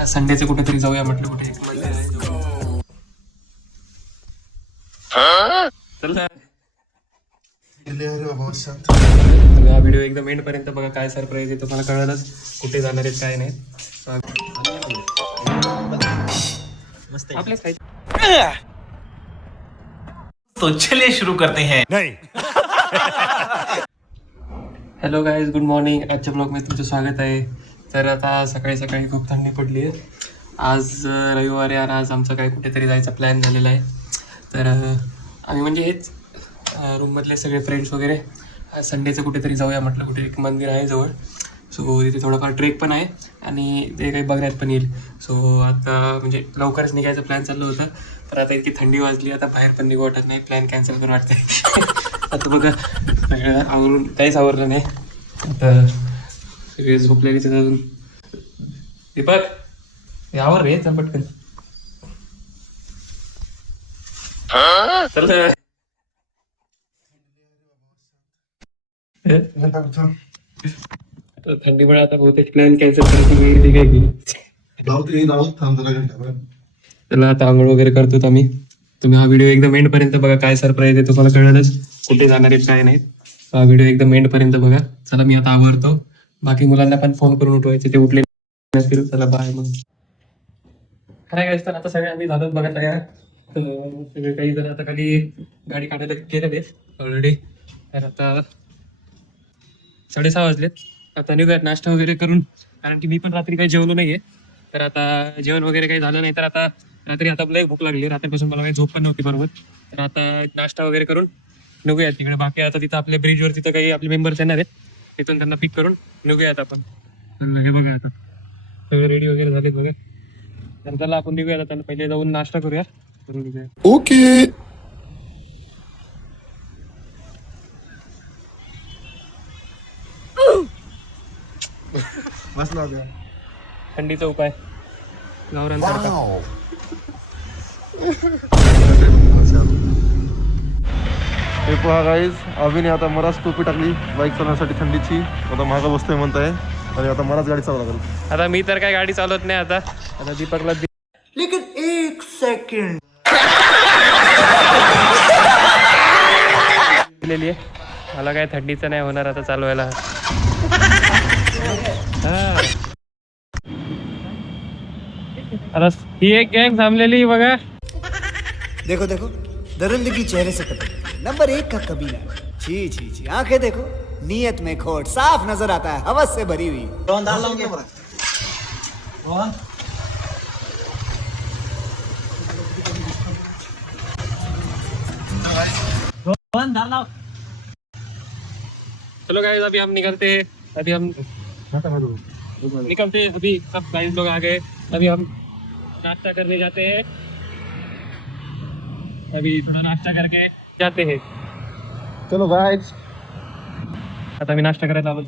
आज संडेचं कुठेतरी जाऊया म्हटलं, कुठे एक मंदिर आहे चल ना. तुम्ही हा व्हिडिओ एकदम एंड पर्यंत बघा, काय सरप्राईज आहे तुम्हाला कळलंच कुठे जाणार आहेत काय नाही. आपल्याच काय. तो चलिए शुरू करते हैं. नहीं. Hello guys, good morning. आजच्या ब्लॉगमध्ये तुमचं स्वागत आहे. तर आता सकाळी सकाळी खूप थंडी पडली आहे. आज रविवार आहे आणि आज आमचा काय कुठेतरी जायचा प्लॅन झालेला आहे. तर आम्ही म्हणजे हेच रूममधले सगळे फ्रेंड्स वगैरे आज संडेचं कुठेतरी जाऊया म्हटलं, कुठे एक मंदिर आहे जवळ. सो तिथे थोडाफार ट्रेक पण आहे आणि ते काही बघण्यात पण येईल. सो आता म्हणजे लवकरच निघायचं प्लॅन चाललं होतं, तर आता इतकी थंडी वाजली, आता बाहेर पण निघू वाटत नाही. प्लॅन कॅन्सल करून वाटतंय. आता बघा सगळं आवरून काहीच आवरलं नाही. आता सगळे झोपलेलीच अजून. दीपक हे आवर रे, चल पटकन चल. थंडीमुळे आता बहुतेक प्लॅन कॅन्सल करायची वेळ ठीक आहे की. त्याला आता आंघोळ वगैरे करतो आम्ही. तुम्ही हा व्हिडिओ एकदम एंड पर्यंत बघा, काय सरप्राईज आहे तुम्हाला कळलंच कुठे जाणार आहेत काय नाही. हा व्हिडिओ एकदम एंड पर्यंत बघा. चला मी आता आवरतो, बाकी मुलांना पण फोन करून उठवायचे, ते उठले नसतील. चला बाय मग. काय काय तर आता सगळे आम्ही झालोच बघा तयार. सगळे काही जण आता खाली गाडी काढायला गेलेले ऑलरेडी. तर आता 6:30 वाजलेत. आता निघूयात नाश्ता वगैरे करून, कारण की मी पण रात्री काही जेवलो नाहीये. तर आता जेवण वगैरे काही झालं नाही, तर आता रात्री आता लई भूक लागली. रात्रीपासून मला काही झोप पण नव्हती बरोबर. तर आता नाश्ता वगैरे करून निघूयात तिकडे. बाकी आता तिथं आपल्या ब्रिजवर तिथं काही आपले मेंबर्स येणार आहेत, तिथून त्यांना पिक करून निघूयात आपण. तर हे बघा आता सगळे रेडी वगैरे झालेत बघा. तर त्याला आपण निघूयात. त्यांना पहिले जाऊन नाश्ता करूया, करून निघूया. ओके. बसला होता थंडीचा उपाय गावरांसारखा. हे पहा गाईज, अभिने आता मलाच टोपी टाकली बाईक चालवण्यासाठी थंडीची. आता मागं बसतोय म्हणताय आणि आता मलाच गाडी चालवा लागेल. आता मी तर काय गाडी चालवत नाही. आता दीपकला लेकिन एक सेकंड. दिलेली आहे. मला काय थंडीचं नाही होणार आता चालवायला. आता ही एक गँग थांबलेली बघा. देखो देखो, दरिंदगी चेहरे से कटे, नंबर 1 का कबीला. छी छी छी, आंखें देखो, नीयत में खोट साफ नजर आता है, हवस से भरी हुई. चलो गाइस, अभी हम निकलते हैं. अभी हम निकलते हैं. अभी सब गाइस लोग आ गए. अभी हम नाश्ता करने जाते हैं. अभी थोड़ा नाश्ता करके जाते हैं. चलो गाईज. आता मी नाश्ता करायला आलो.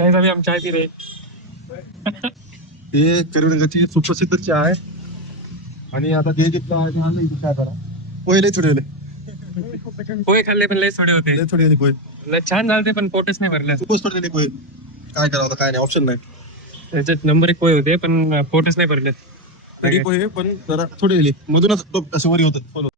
गाइस अभी हम चाय पी रहे हैं. हे करीमनगरची सुप्रसिद्ध चहा आहे आणि आता ते काय करा पहिले थोडे पोहे खाल्ले पण लय थोडे होते. थोडे पोहे लय छान झाले पण पोटच नाही भरलं. खूपच थोडे पोहे. काय करावं आता, काय नाही, ऑप्शन नाही. त्याच्यात नंबर 1 पोहे होते पण पोटच नाही भरले. तरी पोहे पण जरा थोडे दिले मधूनच असं वरी होतं.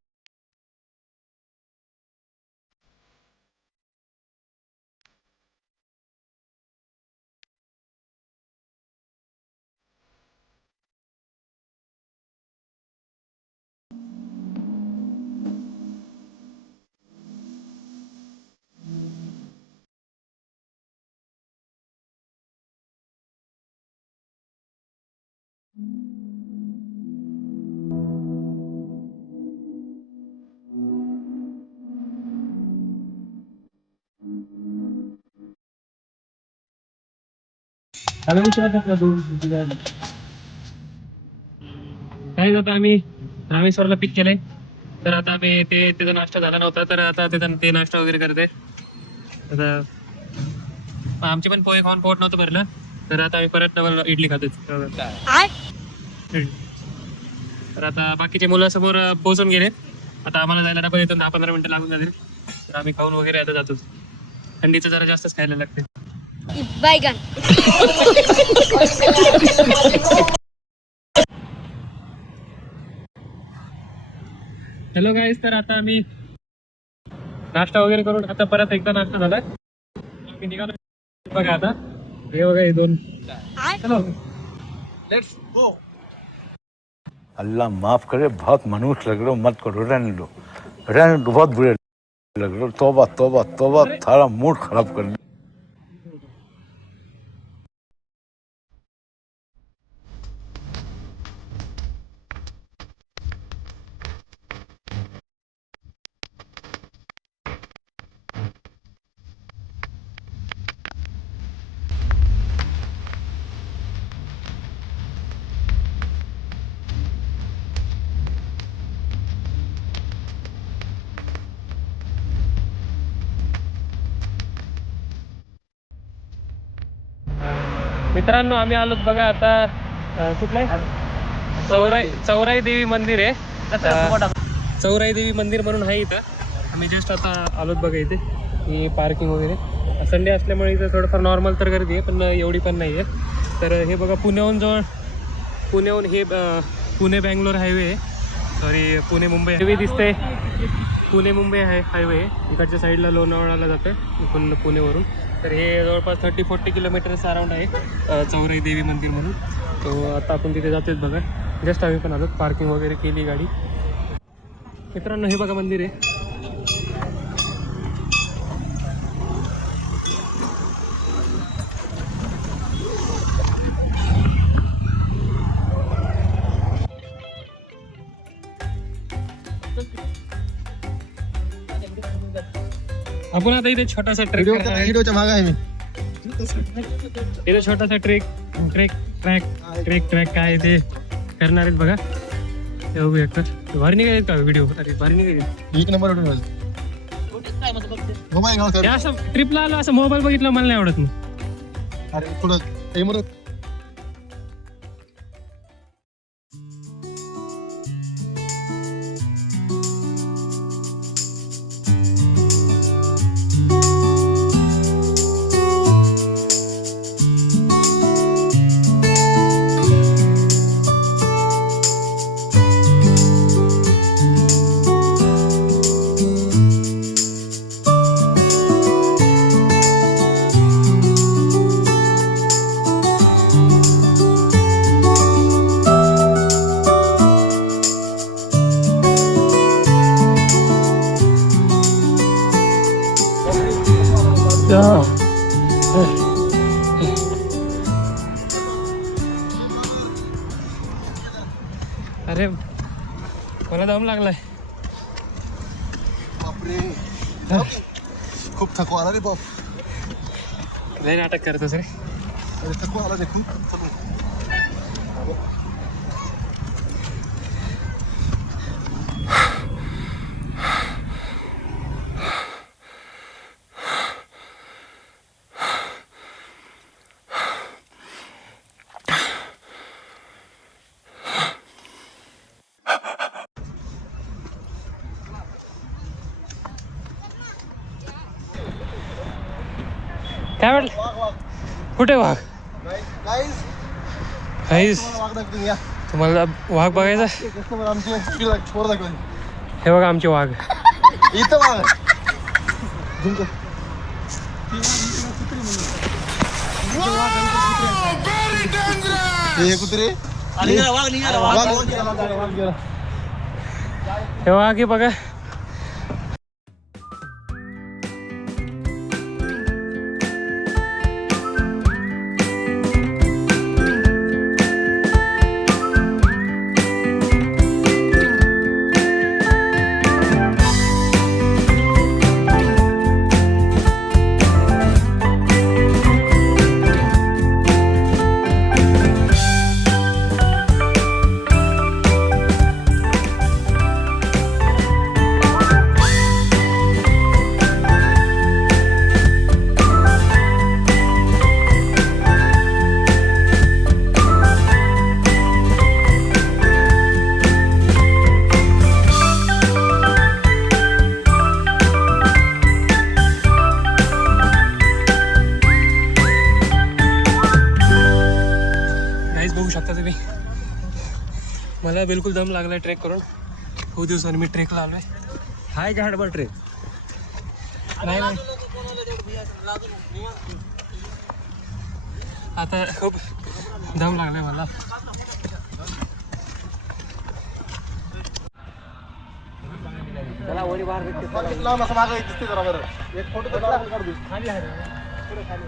काय आता आम्ही रामेश्वरला पिक केलंय. तर आता आम्ही त्याचा नाश्ता झाला नव्हता, तर आता ते नाश्ता वगैरे करते. आता आमचे पण पोहे खाऊन पोट नव्हतं भरलं, तर आता आम्ही परत डबल इडली खातो. तर आता बाकीचे मुलं समोर पोहोचून गेले. आता आम्हाला जायला डबल येतो, 10-15 मिनिटं लागून जातील. तर आम्ही खाऊन वगैरे आता जातो. थंडीचं जरा जास्तच खायला लागते. बैगन. हॅलो गाईज, तर आता आम्ही नाश्ता वगैरे करून आता परत एकदा नाश्ता झाला. आम्ही निघालो बघा. आता हे बघा, हे 2. चलो लेट्स गो. अल्लाह माफ करे, बहुत मनुष्य लग रहे हो, मत करो, रहने दो, बहुत बुरे लग रहे हो. तौबा तौबा तौबा, थारा मूड खराब कर दिया. मित्रांनो, आम्ही आलोत बघा आता कुठलं चौराई देवी मंदिर आहे. चौराई देवी मंदिर म्हणून आहे इथं. आम्ही जस्ट आता आलोत बघा. इथे ही पार्किंग वगैरे संडे असल्यामुळे इथं थोडंफार नॉर्मल तर गर्दी आहे, पण एवढी पण नाही आहे. तर हे बघा, पुण्याहून हे पुणे बँगलोर हायवे आहे. सॉरी, पुणे मुंबई हायवे दिसते. पुणे मुंबई हायवे आहे. इकडच्या साईडला लोणावळ्याला जातं पुणेवरून. तर हे जवळपास 30-40 किलोमीटरचं अराउंड आहे चौराई देवी मंदिर म्हणून. तो आता आपण तिथे जातोच बघा. जस्ट आम्ही पण आलो, पार्किंग वगैरे केली गाडी. मित्रांनो, हे बघा मंदिर आहे. आपण आता इथे छोटासा ट्रेक व्हिडिओच्या मागे आहे मी. इथे छोटासा ट्रेक काय ते करणार आहेत बघा. भारी निघालेत का व्हिडिओ? अरे भारी निघाले, एक नंबर असं ट्रिपला आलो असं मोबाईल बघितलं मला नाही आवडत. मग अरे थोडं अरे मला दम लागलाय. खूप थकवा आला रे बाप. लय नाटक करतोस रे. थकवा आला रे खूप. काय म्हटलं? कुठे वाघ? तुम्हाला वाघ बघायचा? हे बघा आमचे वाघ. इथं वाघ. हे कुत्रे. हे वाघ हे बघा. मला बिलकुल दम लागलाय ट्रेक करून. खूप दिवसांनी मी ट्रेकला आलोय. हाय का हाडबा ट्रेक? नाही नाही, आता खूप दम लागलाय मला.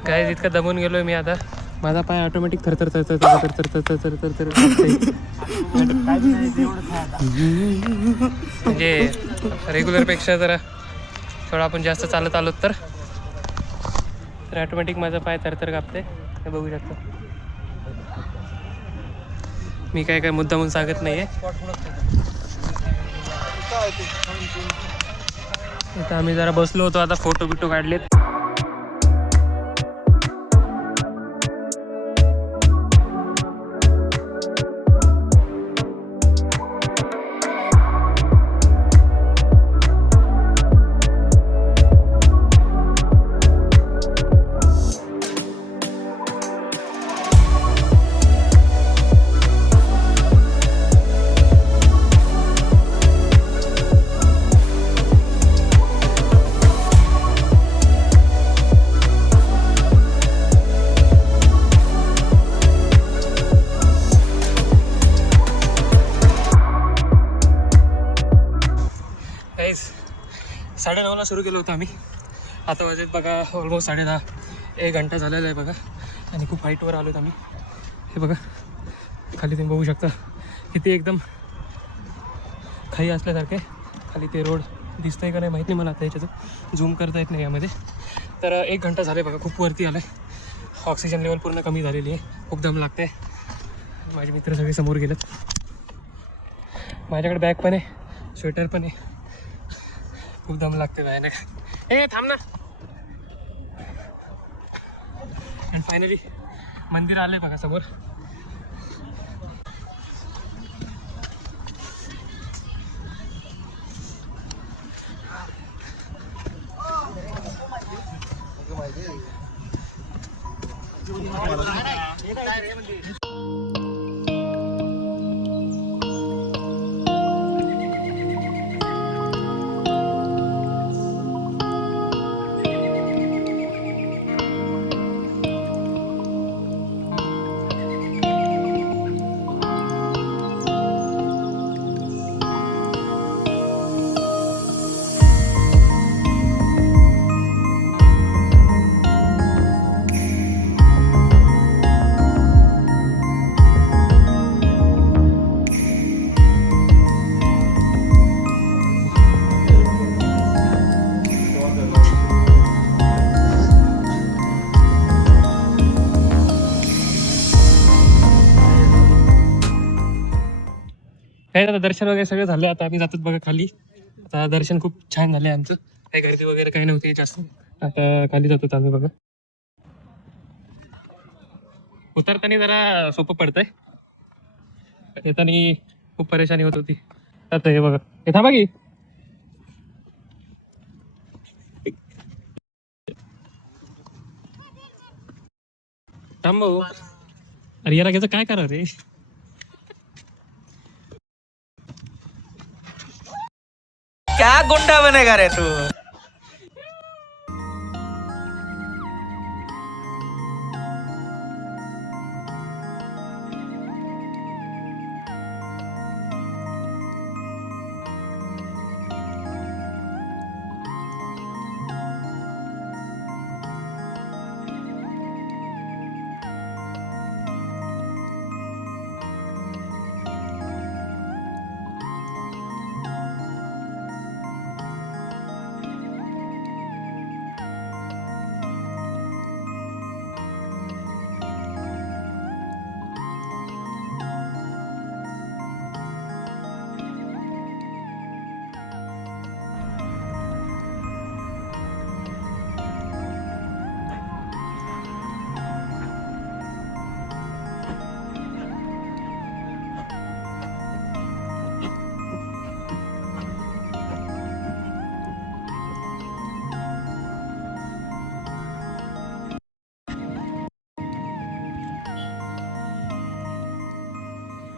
काय इतकं दमून गेलोय मी आता. माझा पाय ऑटोमॅटिक थरथर थरथर थरथर थरथर थरथर थरथर म्हणजे रेग्युलरपेक्षा जरा थोडं आपण जास्त चालत आलो तर ऑटोमॅटिक माझा पाय थरथर कापते. हे बघू शकतो. मी काय मुद्दामून सांगत नाही आहे. इथं आम्ही जरा बसलो होतो, आता फोटो बिटो काढलेत. गाईज 9:30ला सुरू केलं होतं आम्ही. आता वाजत बघा ऑलमोस्ट 10:30. 1 घंटा झालेला आहे बघा. आणि खूप हाईटवर आलो आम्ही. हे बघा खाली तुम्ही बघू शकता किती एकदम खाई असल्यासारखे. खाली ते रोड दिसतंय का नाही माहीत नाही मला. आता याच्यातून झूम करता येत नाही यामध्ये. तर 1 घंटा झाले बघा. खूप वरती आलं आहे. ऑक्सिजन लेवल पूर्ण कमी झालेली आहे. खूप दम लागते. माझे मित्र सगळे समोर गेलेत. माझ्याकडे बॅग पण आहे, स्वेटर पण आहे. खूप दम लागते भयानक. ए थांब ना. अँड फायनली मंदिर आलंय बघा समोर. काही आता दर्शन वगैरे सगळं झालं. आता आम्ही जातो बघा खाली. आता दर्शन खूप छान झालं आहे आमचं. काही गर्दी वगैरे काही नव्हती जास्त. आता खाली जातो आम्ही बघा. उतरताना जरा सोपं पडतंय, येताना खूप परेशानी होत होती. आता हे बघा, हे थांबा की. थांब भाऊ. अरे याला घ्यायचं काय करा रे. क्या गुंडा बनेगा रे तू?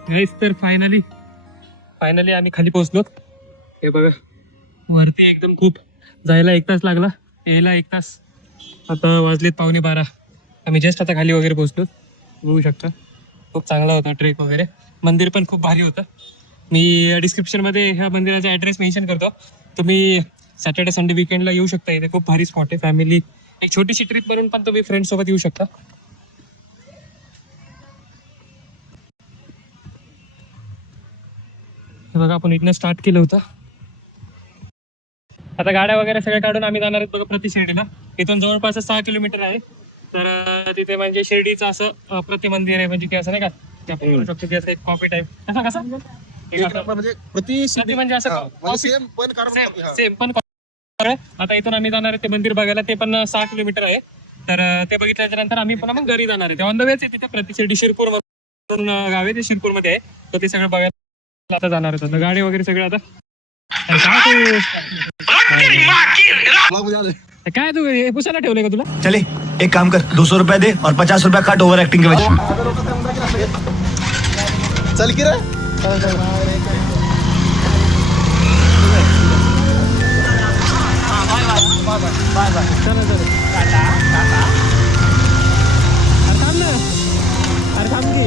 गाईस तर फायनली फायनली आम्ही खाली पोहोचलो. हे बघा वरती एकदम खूप जायला 1 तास लागला, यायला 1 तास. आता वाजलेत 11:15. आम्ही जस्ट आता खाली वगैरे पोहोचलो. बघू शकता खूप चांगला होता ट्रेक वगैरे. मंदिर पण खूप भारी होतं. मी डिस्क्रिप्शनमध्ये ह्या मंदिराचा ॲड्रेस मेन्शन करतो. तुम्ही सॅटर्डे संडे विकेंडला येऊ शकता. इथे खूप भारी स्पॉट आहे. फॅमिली एक छोटीशी ट्रिप बनवून पण तुम्ही फ्रेंड्ससोबत येऊ शकता. हे बघा आपण इथनं स्टार्ट केलं होतं. आता गाड्या वगैरे सगळ्या काढून आम्ही जाणार आहेत बघा प्रति शिर्डीला. इथून जवळपास 6 किलोमीटर आहे. तर तिथे म्हणजे शिर्डीचं असं प्रतिमंदिर आहे. म्हणजे की असं नाही का की आपण म्हणू शकतो की असं एक कॉपी टाईप कसं म्हणजे प्रति म्हणजे असं सेम पण कारण सेम पण आता इथून आम्ही जाणार आहे ते मंदिर बघायला. ते पण 6 किलोमीटर आहे. तर ते बघितल्याच्या नंतर आम्ही पुन्हा मग घरी जाणार आहे. ते ऑन द वेच आहे. तिथे प्रति शिर्डी शिरपूर मधून गाव आहे ते शिरपूरमध्ये आहे. तर ते सगळं बघायला आता जाणार आहे. गाडी वगैरे सगळं आता काय तू हे पुसायला ठेवलंय का तुला? चले एक काम कर, 200 रुपया दे और 50 रुपया काट ओवर एक्टिंग के वजह. चल की रे. अरे थांब की.